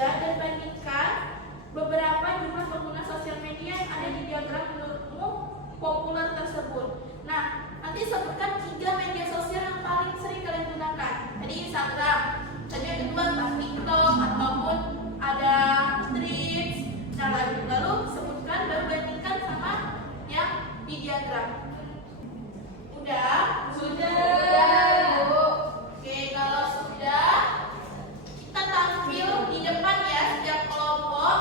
dan bandingkan beberapa jumlah pengguna sosial media yang ada di diagram menurutmu populer tersebut. Nah, nanti sebutkan 3 media sosial yang paling sering kalian gunakan. Tadi Instagram, tadi yang kedua TikTok ataupun ada Threads. Nah, lalu sebutkan dan bandingkan sama yang di diagram. Udah? Sudah. Oke, kalau sudah, kita tampil di depan ya setiap kelompok.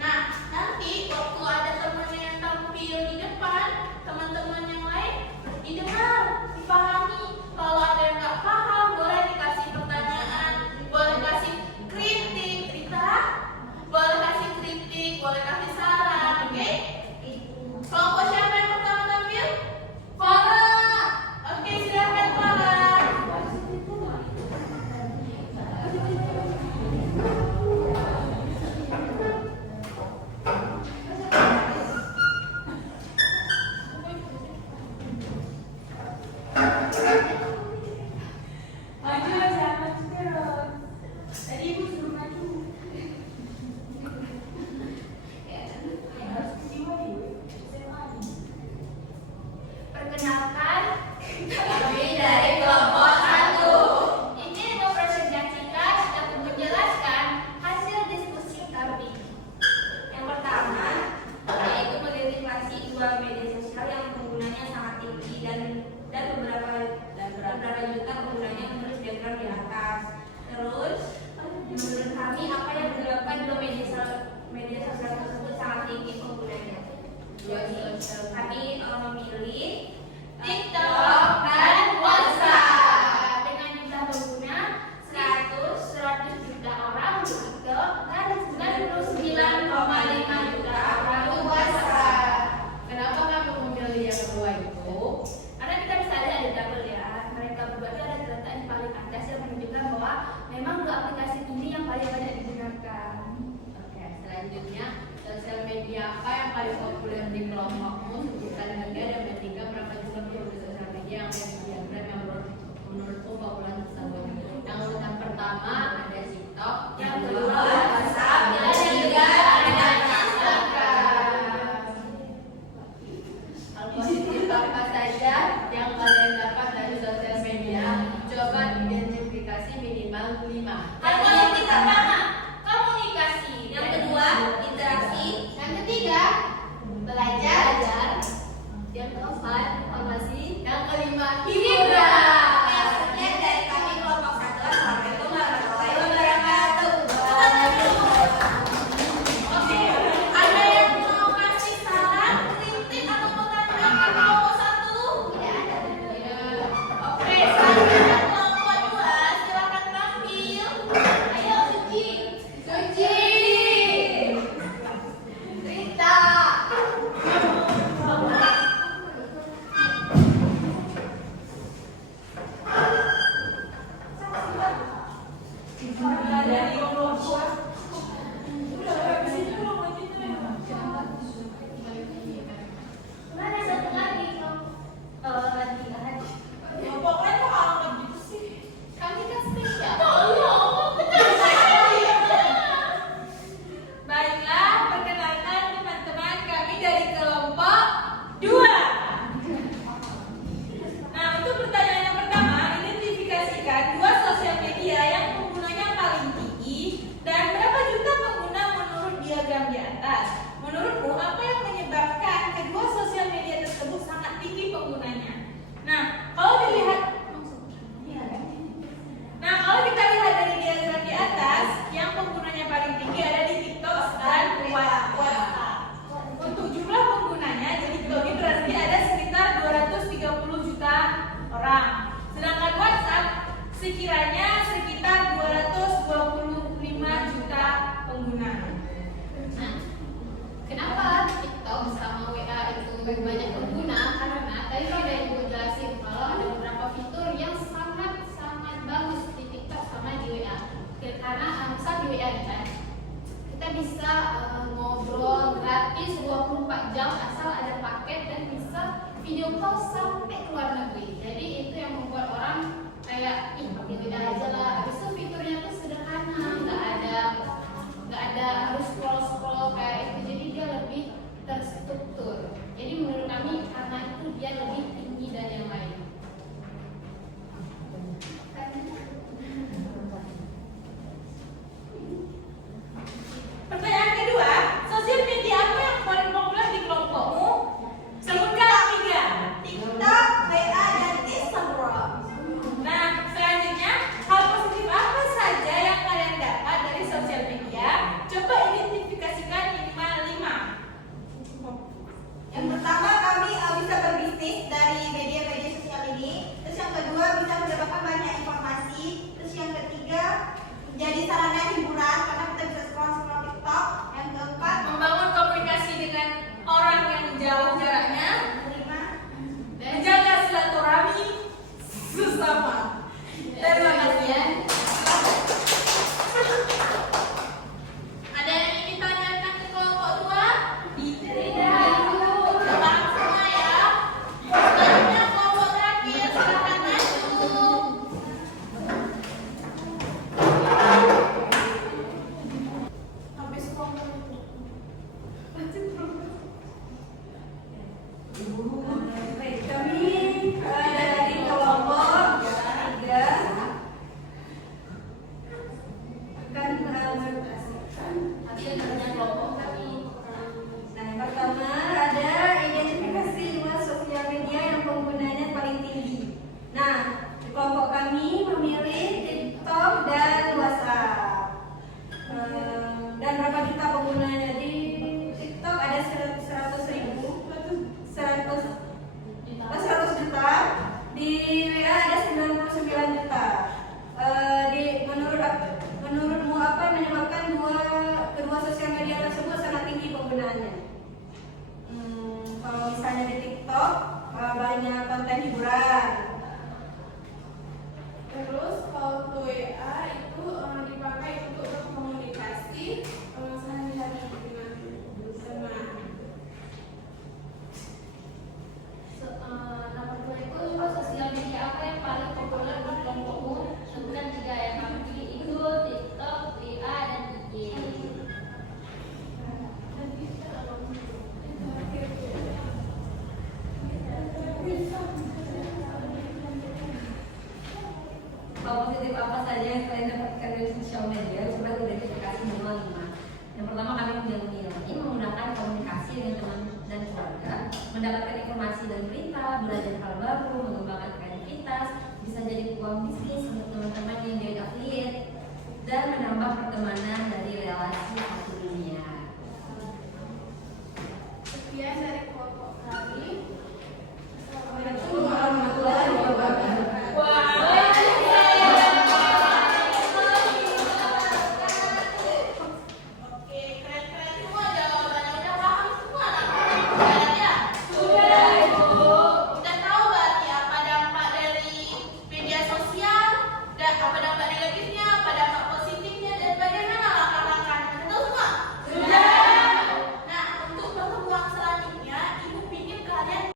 Nah, nanti waktu ada temannya yang tampil di depan, teman-teman yang lain didengar, dipahami. Kalau ada yang nggak paham, boleh dikasih pertanyaan, boleh kasih kritik, boleh kasih kritik, boleh kasih saran, oke? Kelompok siapa yang pertama tampil? Farah. Oke, silakan Farah. Maju aja, maju terus. Tadi ibu suruh maju. Perkenalkan, kami dari kelompok 1. Ini mempresentasikan dan menjelaskan hasil diskusi kami. Yang pertama, yaitu mengidentifikasi 2 media sosial yang penggunanya sangat tinggi dan beberapa juta penggunanya menurut diagram di atas. Terus, menurut kami apa yang menyebabkan 2 media sosial tersebut sangat tinggi penggunanya? Kami memilih TikTok dan WhatsApp dengan jumlah pengguna 100 juta orang di TikTok dan 99,5 juta orang di WhatsApp. Kenapa kamu memilih yang kedua itu? Karena kita bisa lihat ada double ya, mereka berdua ada terletak di paling atas yang menunjukkan bahwa memang dua aplikasi ini yang paling banyak digunakan. Oke, selanjutnya sosial media apa yang paling populer di kelompokmu? Sebutkan harga dan bandingkan berapa jumlah pengguna sosial media yang ada di diagram yang menurutmu populer tersebut. Yang urutan pertama ada TikTok, Yang kedua WhatsApp, yang ketiga ada Instagram. hal positif apa saja yang kalian dapat dari sosial media? Coba identifikasi minimal 5. Hal positif pertama, komunikasi. Yang kedua, interaksi. Yang ketiga, belajar. Yang keempat, informasi. Yang kelima, Hiburan. Sekian dari kami kelompok 1. Assalamualaikum warahmatullahi wabarakatuh. Oke, ada yang mau kasih saran, kritik atau pertanyaan ke kelompok 1? Oke, selanjutnya kelompok 2, silakan tampil. Ayo, Suci. Rita. dari kelompok Mana satu lagi? Ya, pokoknya kok amat gitu sih. Kami kan spesial. Baiklah, perkenalkan teman-teman kami dari kelompok 2. Nah, untuk pertanyaan yang pertama, identifikasikan 2 sosial media yang penggunanya paling tinggi dan berapa juta pengguna menurut diagram di atas. Menurutmu, apa yang menyebabkan kedua sosial media tersebut sangat tinggi penggunanya? Nah, kalau kita lihat dari diagram di atas, yang penggunanya paling tinggi ada di TikTok dan WhatsApp. Untuk jumlah penggunanya di TikTok ini berarti ada sekitar 230 juta orang. Sedangkan WhatsApp sekiranya sekitar 225 juta pengguna. Nah, kenapa TikTok sama WA itu banyak pengguna? Karena tadi ada yang gue jelasin kalau ada beberapa fitur yang sangat bagus di TikTok sama di WA. Karena misal di WA nih kan, kita bisa ngobrol gratis 24 jam asal ada paket dan bisa video call sampai ke luar negeri. Jadi itu yang membuat orang kayak pakai WA aja lah. Habis itu fiturnya tuh sederhana, nggak ada pertemanan